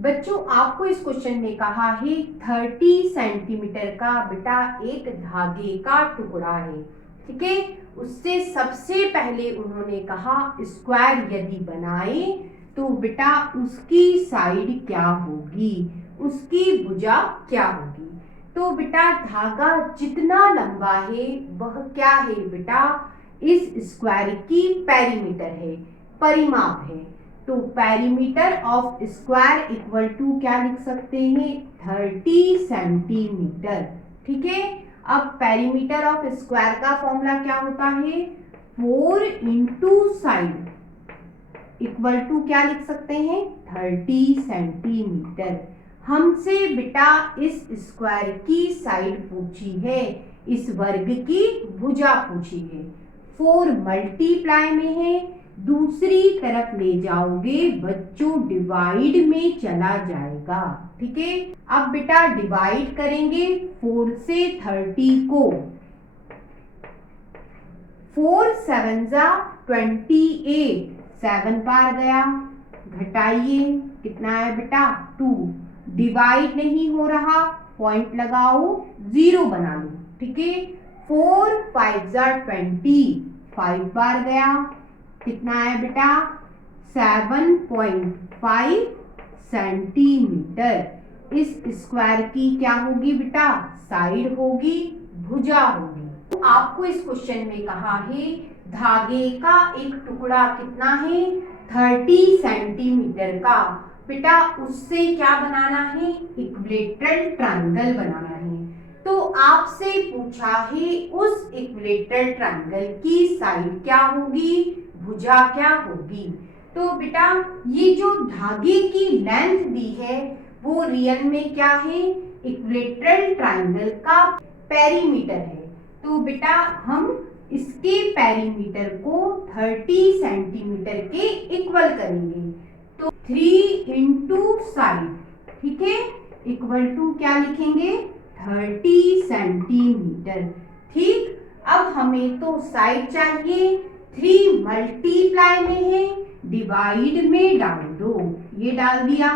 बच्चों आपको इस क्वेश्चन में कहा है 30 सेंटीमीटर का बेटा एक धागे का टुकड़ा है। ठीक है, उससे सबसे पहले उन्होंने कहा स्क्वायर यदि बनाए तो बेटा उसकी साइड क्या होगी, उसकी भुजा क्या होगी। तो बेटा धागा जितना लंबा है वह क्या है बेटा, इस स्क्वायर की पेरीमीटर है, परिमाप है। तो perimeter of square equal to क्या लिख सकते हैं, 30 सेंटीमीटर। ठीक है, अब पेरीमीटर ऑफ स्क्वायर का फॉर्मूला क्या होता है, 4 इंटू साइड इक्वल टू क्या लिख सकते हैं, 30 सेंटीमीटर। हमसे बेटा इस स्क्वायर की साइड पूछी है, इस वर्ग की भुजा पूछी है। 4 मल्टीप्लाई में है, दूसरी तरफ ले जाओगे बच्चों डिवाइड में चला जाएगा। ठीक है, अब बेटा डिवाइड करेंगे 4 से 30 को, 4 7 जा 28, 7 बार गया, घटाइए कितना है बेटा 2, डिवाइड नहीं हो रहा, पॉइंट लगाओ 0 बना लो। ठीक है, 4 5 जा 20, 5 बार गया, कितना है बेटा 7.5 सेंटीमीटर। इस स्क्वायर की क्या होगी बेटा, साइड होगी, भुजा होगी। तो आपको इस क्वेश्चन में कहा है धागे का एक टुकड़ा कितना है, 30 सेंटीमीटर का। बेटा उससे क्या बनाना है, इक्विलेटरल ट्रायंगल बनाना है। तो आपसे पूछा है उस इक्विलेटरल ट्रायंगल की साइड क्या होगी, भुजा क्या होगी। तो बेटा ये जो धागे की लेंथ दी है वो रियल में क्या है, इक्विलेटरल ट्रायंगल का पेरीमीटर है। तो बेटा हम इसके पेरीमीटर को 30 सेंटीमीटर के इक्वल करेंगे। तो 3 इंटू साइड, ठीक है, इक्वल टू क्या लिखेंगे, 30 सेंटीमीटर। ठीक, अब हमें तो साइड चाहिए, 3 मल्टीप्लाई में है, डिवाइड में डाल दो, ये डाल दिया।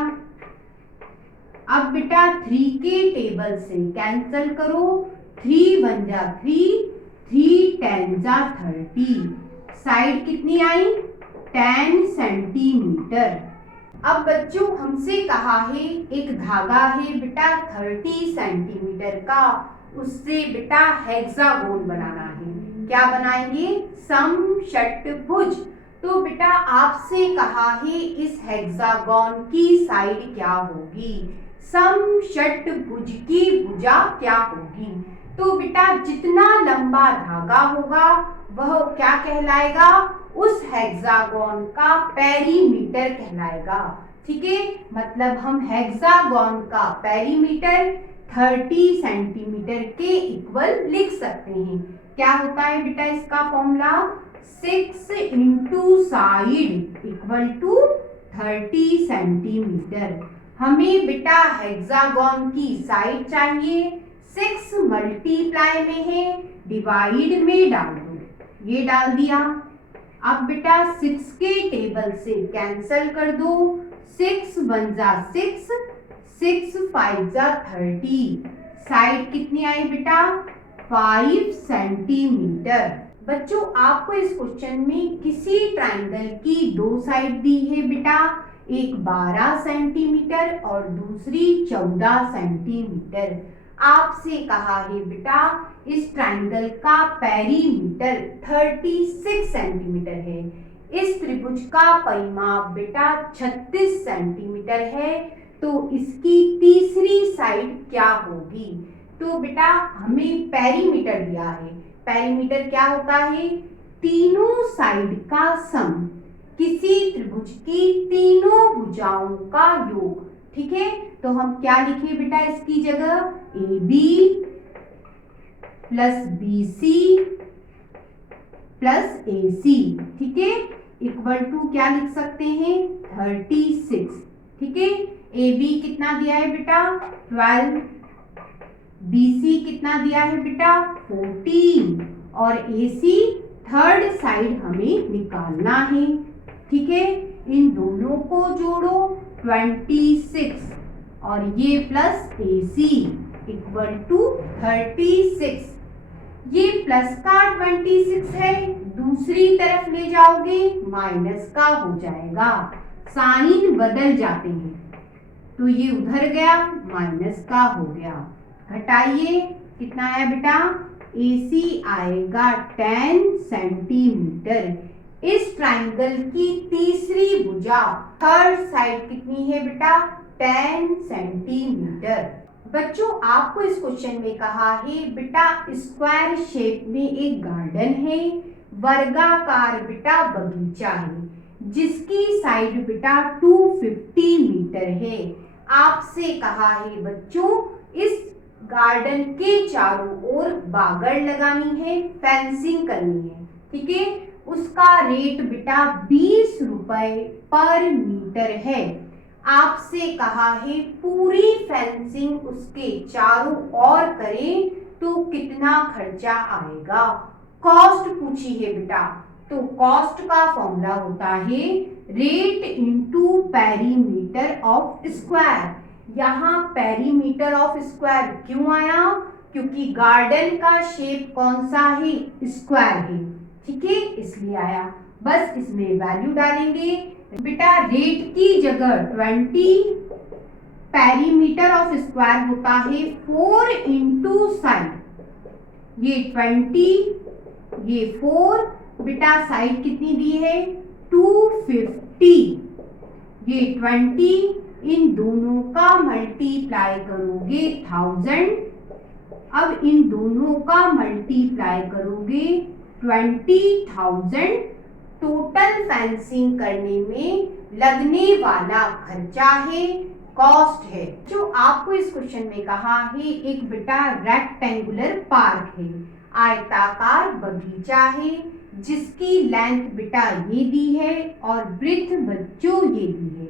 अब बेटा 3 के टेबल से कैंसल करो, 3 1 जा 3, 3 10 जा 30, साइड कितनी आई, 10 सेंटीमीटर। अब बच्चों हमसे कहा है एक धागा है बेटा 30 सेंटीमीटर का, उससे बेटा हेक्सागोन बनाना है। क्या बनाएंगे, समषट्भुज। तो बेटा आपसे कहा है इस हेक्सागोन की साइड क्या होगी, समषट्भुज की भुजा क्या होगी। तो बेटा जितना लंबा धागा होगा वह क्या कहलाएगा, उस हेक्सागोन का पेरीमीटर कहलाएगा। ठीक है, मतलब हम हेक्सागोन का पेरीमीटर 30 सेंटीमीटर के इक्वल लिख सकते हैं। क्या होता है बेटा इसका formula, 6 into side equal to 30 centimetre. हमें बेटा हेक्सागोन की साइड चाहिए, 6 मल्टीप्लाई में है, डिवाइड में डाल दो, ये डाल दिया। अब बेटा 6 के टेबल से कैंसल कर दो, 6 1 जा 6, 6 5 जा 30, साइड कितनी आई बेटा, 5 सेंटीमीटर। बच्चों आपको इस क्वेश्चन में किसी ट्रायंगल की दो साइड दी है बेटा, एक 12 सेंटीमीटर और दूसरी 14 सेंटीमीटर। आपसे कहा है बेटा इस ट्रायंगल का पेरीमीटर 36 सेंटीमीटर है, इस त्रिभुज का परिमाप बेटा 36 सेंटीमीटर है। तो इसकी तीसरी साइड क्या होगी। तो बेटा हमें पेरीमीटर दिया है, पेरीमीटर क्या होता है, तीनों साइड का सम, किसी त्रिभुज की तीनों भुजाओं का योग। ठीक है, तो हम क्या लिखे बेटा इसकी जगह, AB plus BC plus AC। ठीक है, इक्वल टू क्या लिख सकते हैं, 36। ठीक है, AB कितना दिया है बेटा 12, BC कितना दिया है बेटा 14 और AC थर्ड साइड हमें निकालना है। ठीक है, इन दोनों को जोड़ो 26 और ये प्लस AC इक्वल टू 36। ये प्लस का 26 है, दूसरी तरफ ले जाओगे माइनस का हो जाएगा, साइन बदल जाते हैं, तो ये उधर गया माइनस का हो गया। घटाइए, कितना आया बेटा? AC आएगा 10 सेंटीमीटर। इस ट्राइंगल की तीसरी भुजा थर्ड साइड कितनी है बेटा? 10 सेंटीमीटर। बच्चों, आपको इस क्वेश्चन में कहा है बेटा स्क्वायर शेप में एक गार्डन है, वर्गाकार बेटा बगीचा है, जिसकी साइड बेटा 250 मीटर है। आपसे कहा है बच्चों इस गार्डन के चारों ओर बागड़ लगानी है, फेंसिंग करनी है, ठीक है। उसका रेट बेटा 20 रुपए पर मीटर है। आपसे कहा है पूरी फेंसिंग उसके चारों ओर करें तो कितना खर्चा आएगा। कॉस्ट पूछी है बेटा, तो कॉस्ट का फॉर्मूला होता है rate into perimeter of square. यहाँ पेरीमीटर ऑफ स्क्वायर क्यों आया? क्योंकि गार्डन का शेप कौन सा है? स्क्वायर है, ठीक है, इसलिए आया। बस इसमें वैल्यू डालेंगे बेटा। रेट की जगह 20, पेरीमीटर ऑफ स्क्वायर होता है 4 इंटू साइड, ये 20, ये 4 बेटा, साइड कितनी दी है? 250, ये 20, इन दोनों का मल्टीप्लाई करोगे 1000, अब इन दोनों का मल्टीप्लाई करोगे 20,000। टोटल फेंसिंग करने में लगने वाला खर्चा है, कॉस्ट है। जो आपको इस क्वेश्चन में कहा है एक बेटा रेक्टेंगुलर पार्क है, आयताकार बगीचा है, जिसकी लेंथ बेटा ये दी है और ब्रेड्थ बच्चों ये दी है।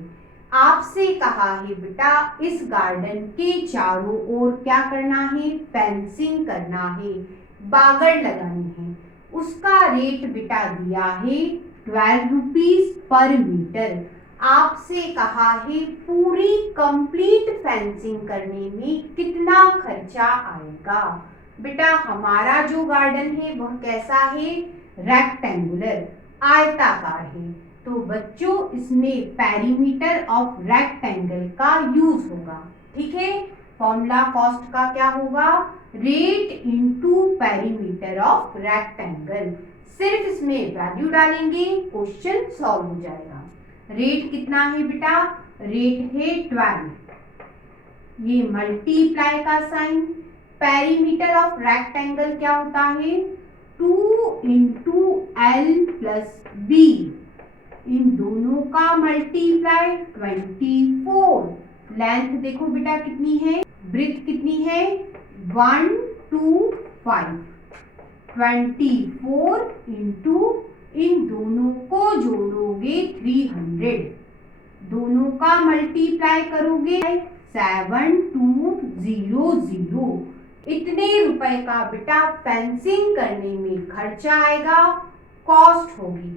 आपसे कहा है बेटा इस गार्डन के चारों ओर क्या करना है? फेंसिंग करना है, बागड़ लगानी है। उसका रेट बेटा दिया है 12 रुपीज पर मीटर। आपसे कहा है पूरी कंप्लीट फेंसिंग करने में कितना खर्चा आएगा। बेटा हमारा जो गार्डन है वह कैसा है? रेक्टेंगुलर, आयताकार है, तो बच्चों इसमें पेरीमीटर ऑफ रेक्टेंगल का यूज होगा, ठीक है। फॉर्मूला कॉस्ट का क्या होगा? Rate into perimeter of rectangle. सिर्फ इसमें वैल्यू डालेंगे, क्वेश्चन सॉल्व हो जाएगा। रेट कितना है बेटा? रेट है 12, ये मल्टीप्लाई का साइन। पेरीमीटर ऑफ रेक्टेंगल क्या होता है? 2 इंटू L प्लस B, इन दोनों का मल्टीप्लाई 24। लेंथ देखो बेटा कितनी है, ब्रेड्थ कितनी है? 1 2 5, 24 इंटू इन दोनों को जोड़ोगे 300, दोनों का मल्टीप्लाई करोगे 7200। इतने रुपए का बेटा फेंसिंग करने में खर्चा आएगा, कॉस्ट होगी।